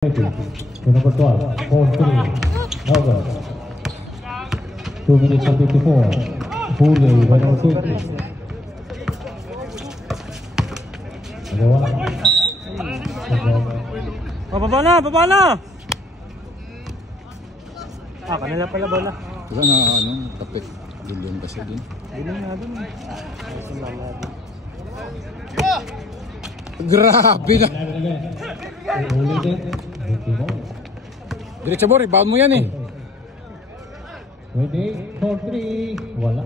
To number 12, 4-3, Melbourne. 2 minutes and 54. Fully, 120. Baba na, baba na! Kanila pala bola. Wala na, tapit. Doon kasi din. Doon na doon. Grabe na! Diretso mo, rebound mo yan eh. 28-4-3. Wala.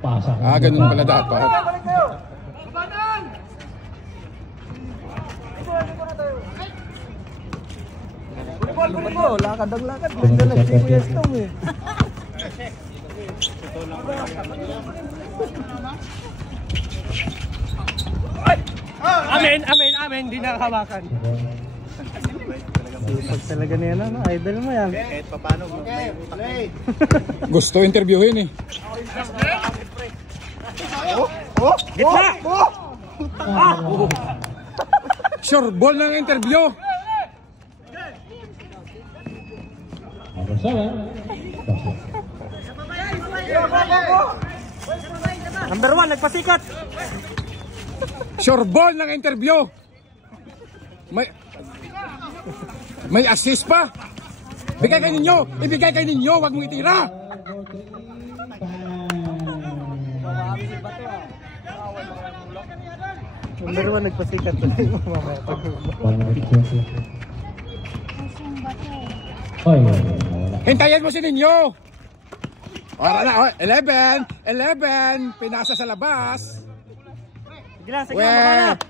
Pasa. Ganun pala dapat. Lakad ang lakad. Gusto na si Kuya Stong eh. Amen, amen, amen. Hindi nakahawakan. Pag talaga niya na, idol mo yan. Kahit pa paano. Gusto interviewin eh. Gitna! Sure ball ng interview. Number 7. Number 1, nagpasikat. Sure ball ng interview. May assist pa. Bigay kay ninyo. Ibigay kay ninyo. Huwag mong itira. Number 1, nagpasikat. Hintayin mo si ninyo. Ora na. 11. Pinasa sa labas. Sige lang, sige lang.